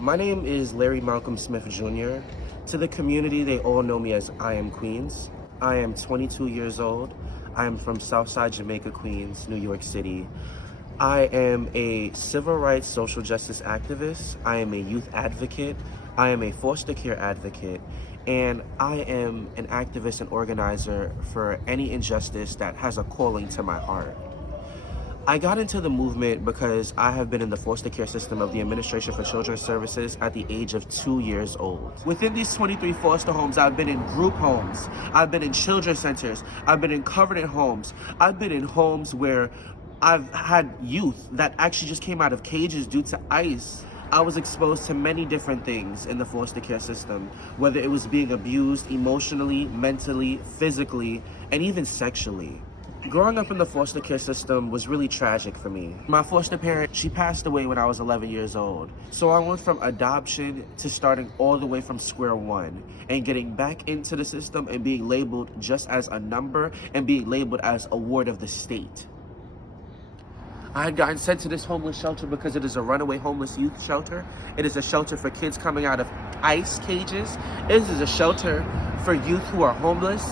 My name is Larry Malcolm Smith Jr. To the community, they all know me as I Am Queens. I am 22 years old. I am from Southside Jamaica, Queens, New York City. I am a civil rights social justice activist. I am a youth advocate. I am a foster care advocate. And I am an activist and organizer for any injustice that has a calling to my heart. I got into the movement because I have been in the foster care system of the Administration for Children's Services at the age of 2 years old. Within these 23 foster homes, I've been in group homes, I've been in children's centers, I've been in covenant homes, I've been in homes where I've had youth that actually just came out of cages due to ICE. I was exposed to many different things in the foster care system, whether it was being abused emotionally, mentally, physically, and even sexually. Growing up in the foster care system was really tragic for me. My foster parent, she passed away when I was 11 years old. So I went from adoption to starting all the way from square one and getting back into the system and being labeled just as a number and being labeled as a ward of the state. I had gotten sent to this homeless shelter because it is a runaway homeless youth shelter. It is a shelter for kids coming out of ICE cages. It is a shelter for youth who are homeless.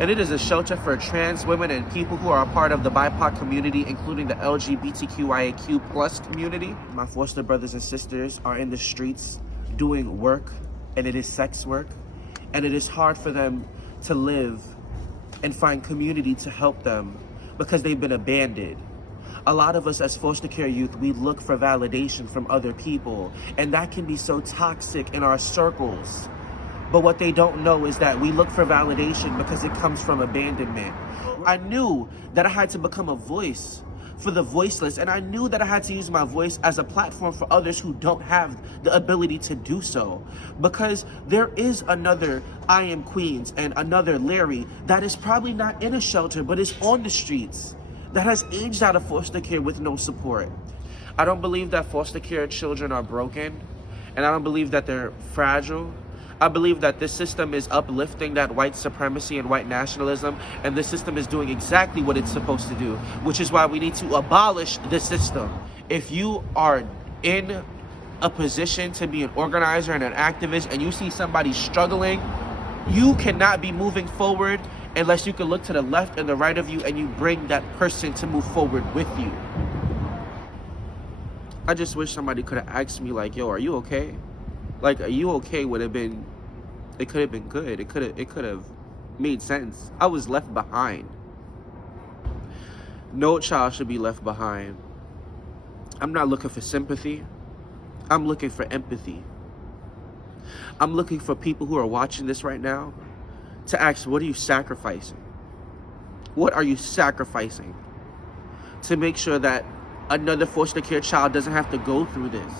And it is a shelter for trans women and people who are a part of the BIPOC community, including the LGBTQIAQ plus community. My foster brothers and sisters are in the streets doing work, and it is sex work. And it is hard for them to live and find community to help them because they've been abandoned. A lot of us as foster care youth, we look for validation from other people, and that can be so toxic in our circles. But what they don't know is that we look for validation because it comes from abandonment. I knew that I had to become a voice for the voiceless, and I knew that I had to use my voice as a platform for others who don't have the ability to do so. Because there is another I Am Queens and another Larry that is probably not in a shelter, but is on the streets, that has aged out of foster care with no support. I don't believe that foster care children are broken, and I don't believe that they're fragile. I believe that this system is uplifting that white supremacy and white nationalism, and this system is doing exactly what it's supposed to do, which is why we need to abolish this system. If you are in a position to be an organizer and an activist and you see somebody struggling, you cannot be moving forward unless you can look to the left and the right of you and you bring that person to move forward with you. I just wish somebody could have asked me like, yo, are you okay? Like, are you okay would have been, it could have been good. It could have made sense. I was left behind. No child should be left behind. I'm not looking for sympathy. I'm looking for empathy. I'm looking for people who are watching this right now to ask, what are you sacrificing? What are you sacrificing to make sure that another foster care child doesn't have to go through this?